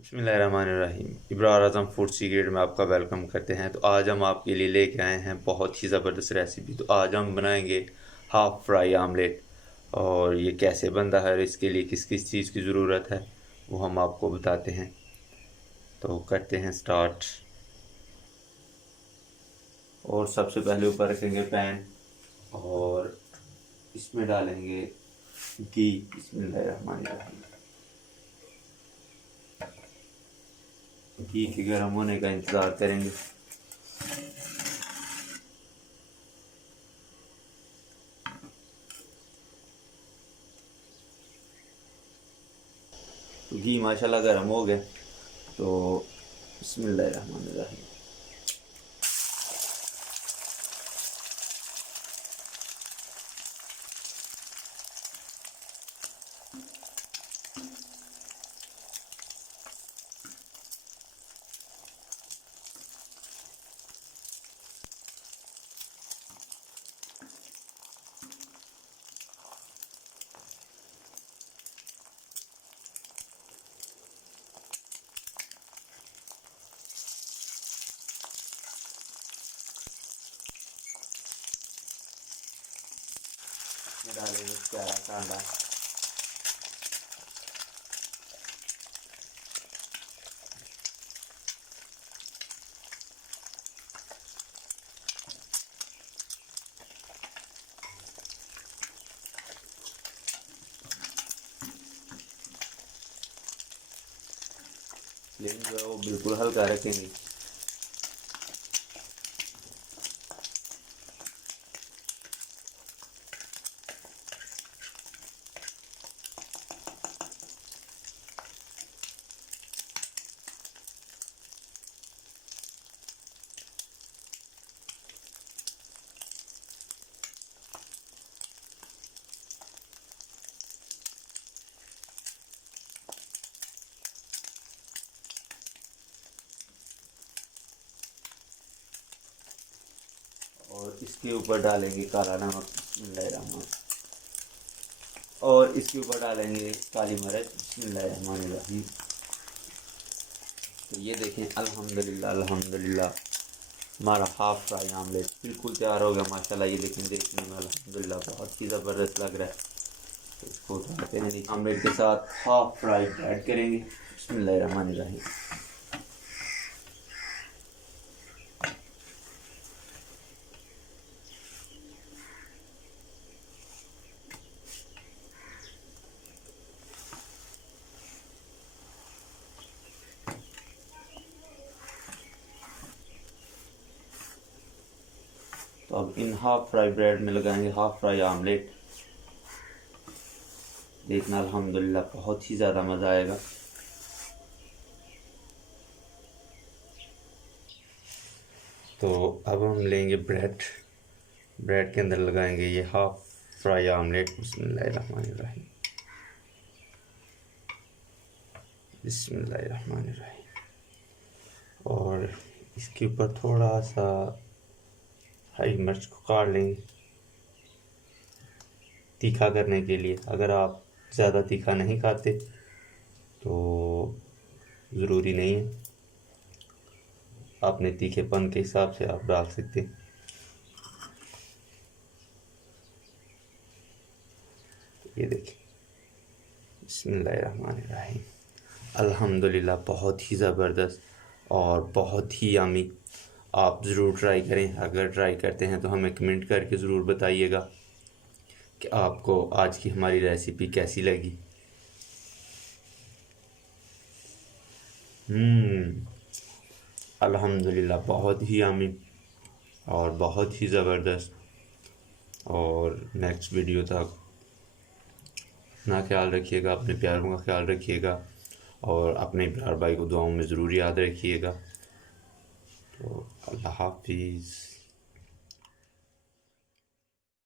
बिस्मिल्लाहिर्रहमानिर्रहीम। इब्रार आज़म food secret में आपका वेलकम करते हैं। तो आज हम आपके लिए लेके आए हैं बहुत ही ज़बरदस्त रेसिपी। तो आज हम बनाएंगे हाफ़ फ्राई आमलेट। और ये कैसे बनता है और इसके लिए किस किस चीज़ की ज़रूरत है वो हम आपको बताते हैं। तो करते हैं स्टार्ट। और सबसे पहले ऊपर रखेंगे पैन और इसमें डालेंगे घी। बिस्मिल्लाहिर्रहमानिर्रहीम। घी के गर्म होने का इंतज़ार करेंगे। तो घी माशाल्लाह गर्म हो गया। तो बिस्मिल्लाहिर्रहमानिर्रहीम। इसमें डालेंगे प्यारा कांदा। फ्लेम जो है वो बिल्कुल हल्का रखेंगे। और इसके ऊपर डालेंगे काला नमक। बिस्मिल्लाहिर्रहमान। और इसके ऊपर डालेंगे काली मिर्च। बिस्मिल्लाहिर्रहमानिर्रहीम। तो ये देखें, अल्हम्दुलिल्लाह अल्हम्दुलिल्लाह हमारा हाफ़ फ्राई आमलेट बिल्कुल तैयार हो गया माशाल्लाह। ये लेकिन देखने में अल्हम्दुलिल्लाह बहुत ही ज़बरदस्त लग रहा है। तो इसको उतारते हैं। आमलेट के साथ हाफ़ फ्राई ऐड करेंगे। बिस्मिल्लाहिर्रहमानिर्रहीम। तो अब इन हाफ फ्राई ब्रेड में लगाएंगे हाफ फ्राई आमलेट। देखना अल्हम्दुलिल्लाह बहुत ही ज़्यादा मज़ा आएगा। तो अब हम लेंगे ब्रेड। ब्रेड के अंदर लगाएंगे ये हाफ फ्राई आमलेट। बिस्मिल्लाहिर्रहमानिर्रहीम। बिस्मिल्लाहिर्रहमानिर्रहीम। और इसके ऊपर थोड़ा सा हरी मिर्च को काट लेंगे तीखा करने के लिए। अगर आप ज़्यादा तीखा नहीं खाते तो ज़रूरी नहीं है, अपने तीखेपन के हिसाब से आप डाल सकते हैं। ये देखिए, बिस्मिल्लाहिर्रहमानिर्रहीम। अल्हम्दुलिल्लाह बहुत ही ज़बरदस्त और बहुत ही यम्मी। आप ज़रूर ट्राई करें। अगर ट्राई करते हैं तो हमें कमेंट करके ज़रूर बताइएगा कि आपको आज की हमारी रेसिपी कैसी लगी। अल्हम्दुलिल्लाह बहुत ही यम्मी और बहुत ही ज़बरदस्त। और नेक्स्ट वीडियो तक अपना ख्याल रखिएगा, अपने प्यारों का ख्याल रखिएगा और अपने प्यार भाई को दुआओं में ज़रूर याद रखिएगा। तो अल्लाह हाफिज़।